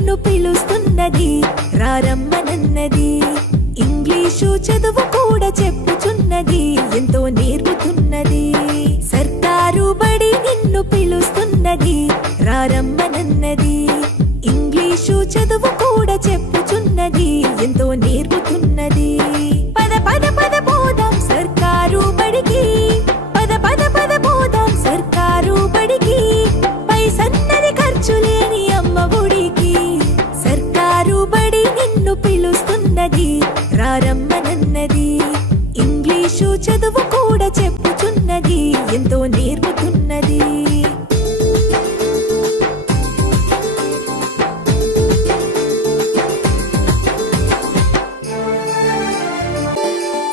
నిన్ను పిలుస్తున్నది రారమ్మనన్నది. ఇంగ్లీషు చదువు కూడా చెప్పుచున్నది, ఎంతో నేర్పుతున్నది. సర్కారు బడి నిన్ను పిలుస్తున్నది రారమ్మనన్నది. ఇంగ్లీషు చదువు కూడా చెప్పుచున్నది, ఎంతో నేర్పుతున్నది. పద పద పద పోదాం సర్కారు బడికి, పద పద పద పోదాం సర్కారు బడికి. పైసన్నది ఖర్చు లేని అమ్మ ఒడికి. సర్కారు బడి నిన్ను పిలుస్తున్నది రారమ్మనన్నది. ఇంగ్లీషు చదువు కూడా చెప్పుచున్నది, ఎంతో నేర్పుతున్నది.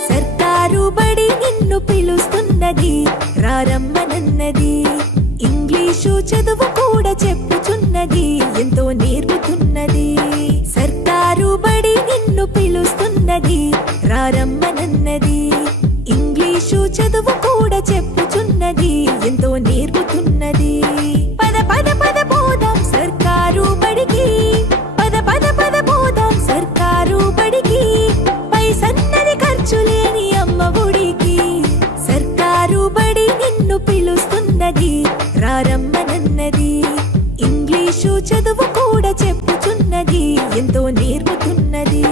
సర్కారు బడి నిన్ను పిలుస్తున్నది రారమ్మనన్నది. ఇంగ్లీషు చదువు కూడా చెప్పుచున్నది, ఎంతో నేర్పుతున్నది. సర్కారు బడి నిన్ను పిలుస్తున్నది రారమ్మనన్నది. ఇంగ్లీషు చదువు కూడా చెప్పుచున్నది, ఎంతో నేర్పుతున్నది. పద పద పద పోదాం సర్కారు బడికి, పద పద పద పోదాం సర్కారు బడికి. పైసన్నది ఖర్చు లేని అమ్మ ఒడికి. సర్కారు బడి నిన్ను పిలుస్తున్నది రారమ్మనన్నది. ఇంగ్లీషు చదువు కూడా చెప్పుచున్నది, ఎంతో నేర్పుతున్నది.